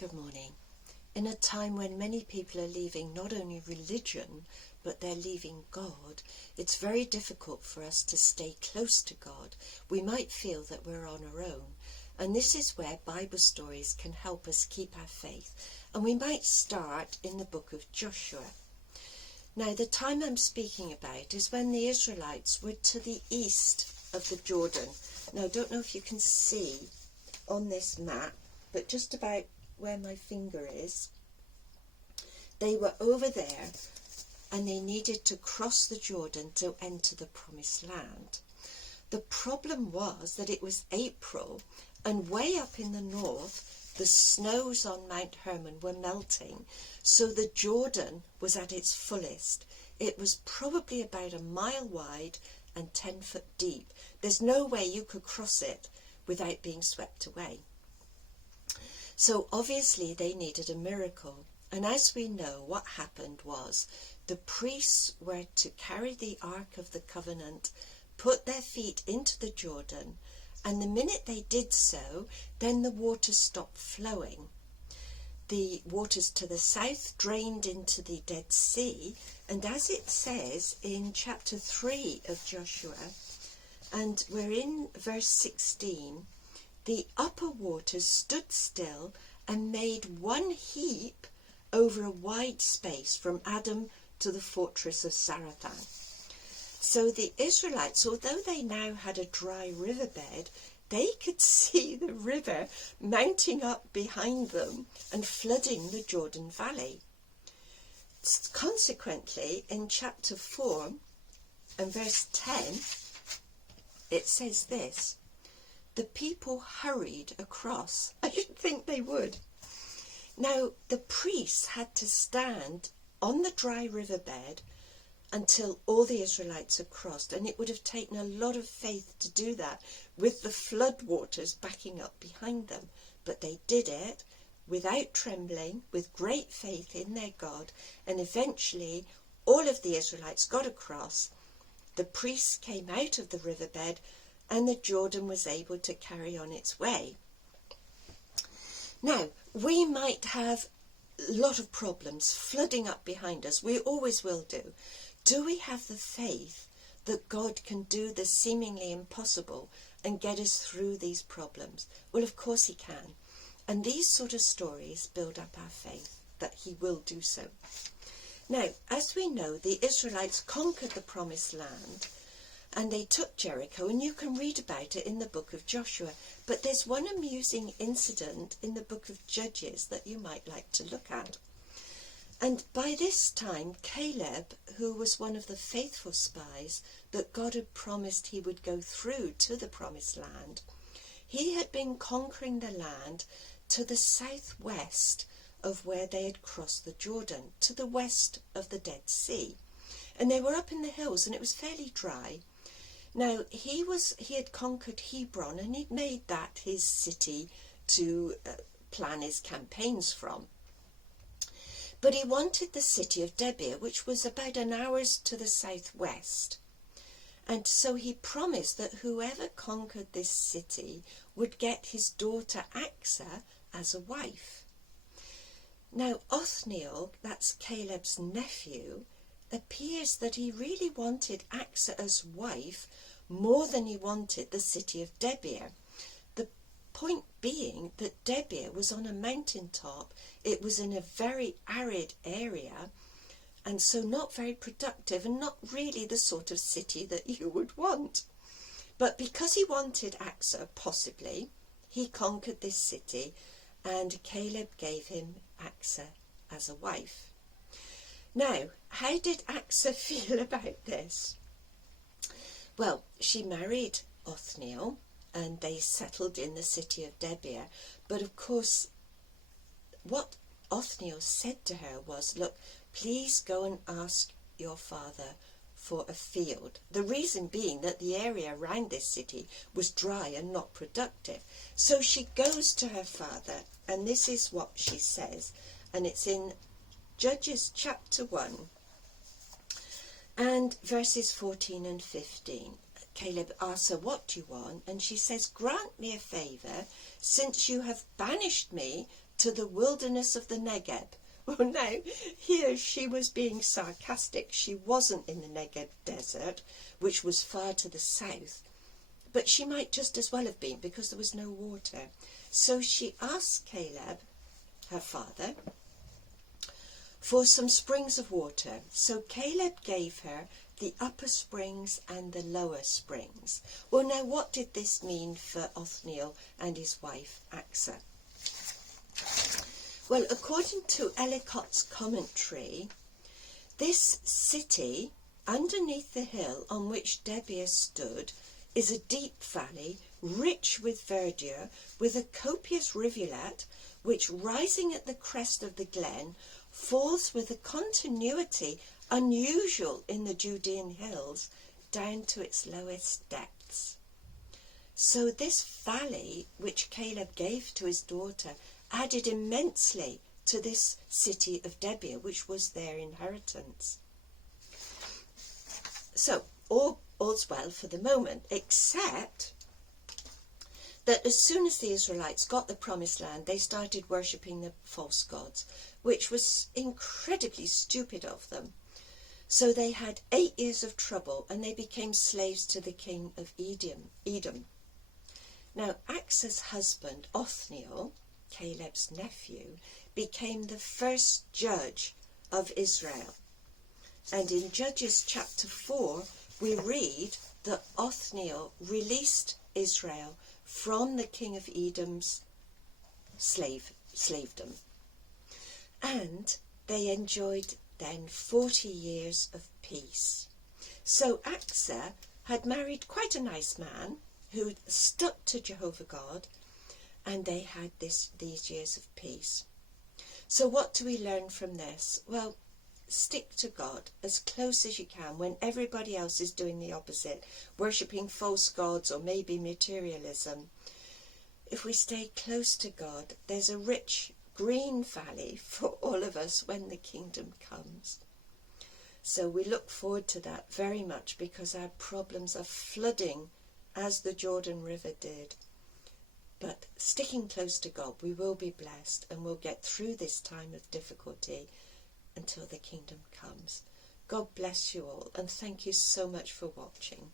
Good morning. In a time when many people are leaving not only religion, but they're leaving God, it's very difficult for us to stay close to God. We might feel that we're on our own. And this is where Bible stories can help us keep our faith. And we might start in the book of Joshua. Now, the time I'm speaking about is when the Israelites were to the east of the Jordan. Now, I don't know if you can see on this map, but just about where my finger is, they were over there and they needed to cross the Jordan to enter the promised land. The problem was that it was April and way up in the north the snows on Mount Hermon were melting, so the Jordan was at its fullest. It was probably about 1 mile wide and 10 foot deep. There's no way you could cross it without being swept away. So obviously they needed a miracle. And as we know, what happened was the priests were to carry the Ark of the Covenant, put their feet into the Jordan, and the minute they did so, then the water stopped flowing. The waters to the south drained into the Dead Sea, and as it says in chapter 3 of Joshua, and we're in verse 16, the upper waters stood still and made one heap over a wide space from Adam to the fortress of Zarethan. So the Israelites, although they now had a dry riverbed, they could see the river mounting up behind them and flooding the Jordan Valley. Consequently, in chapter 4 and verse 10, it says this: the people hurried across. I didn't think they would. Now, the priests had to stand on the dry riverbed until all the Israelites had crossed, and it would have taken a lot of faith to do that with the flood waters backing up behind them. But they did it without trembling, with great faith in their God, and eventually all of the Israelites got across. The priests came out of the riverbed, and the Jordan was able to carry on its way. Now, we might have a lot of problems flooding up behind us. We always will do. Do we have the faith that God can do the seemingly impossible and get us through these problems? Well, of course he can. And these sort of stories build up our faith that he will do so. Now, as we know, the Israelites conquered the promised land, and they took Jericho, and you can read about it in the book of Joshua. But there's one amusing incident in the book of Judges that you might like to look at. And by this time, Caleb, who was one of the faithful spies that God had promised he would go through to the promised land, he had been conquering the land to the southwest of where they had crossed the Jordan, to the west of the Dead Sea. And they were up in the hills, and it was fairly dry. Now, he had conquered Hebron, and he'd made that his city to plan his campaigns from. But he wanted the city of Debir, which was about an hour's to the southwest. And so he promised that whoever conquered this city would get his daughter Achsah as a wife. Now, Othniel, that's Caleb's nephew, appears that he really wanted Achsah as wife more than he wanted the city of Debir. The point being that Debir was on a mountaintop. It was in a very arid area, and so not very productive, and not really the sort of city that you would want. But because he wanted Achsah, possibly, he conquered this city, and Caleb gave him Achsah as a wife. Now, how did Achsah feel about this? Well, she married Othniel, and they settled in the city of Debir. But of course, what Othniel said to her was, look, please go and ask your father for a field. The reason being that the area around this city was dry and not productive. So she goes to her father, and this is what she says, and it's in Judges chapter 1 and verses 14 and 15. Caleb asks her, what do you want? And she says, grant me a favour, since you have banished me to the wilderness of the Negev. Well, now, here she was being sarcastic. She wasn't in the Negev desert, which was far to the south, but she might just as well have been, because there was no water. So she asked Caleb, her father, for some springs of water. So Caleb gave her the upper springs and the lower springs. Well, now, what did this mean for Othniel and his wife Achsah? Well, according to Ellicott's commentary, this city, underneath the hill on which Debir stood, is a deep valley, rich with verdure, with a copious rivulet, which, rising at the crest of the glen, falls with a continuity unusual in the Judean hills down to its lowest depths. So this valley, which Caleb gave to his daughter, added immensely to this city of Debir, which was their inheritance. So all's well for the moment, except that as soon as the Israelites got the promised land, they started worshipping the false gods, which was incredibly stupid of them. So they had 8 years of trouble, and they became slaves to the king of Edom. Now, Achsah's husband, Othniel, Caleb's nephew, became the first judge of Israel. And in Judges chapter 4, we read that Othniel released Israel from the king of Edom's slavedom. And they enjoyed then 40 years of peace. So Achsah had married quite a nice man who stuck to Jehovah God, and they had these years of peace. So what do we learn from this? Well, stick to God as close as you can when everybody else is doing the opposite, worshipping false gods or maybe materialism. If we stay close to God, there's a rich green valley for all of us when the kingdom comes. So we look forward to that very much, because our problems are flooding as the Jordan River did. But sticking close to God, we will be blessed, and we'll get through this time of difficulty until the kingdom comes. God bless you all, and thank you so much for watching.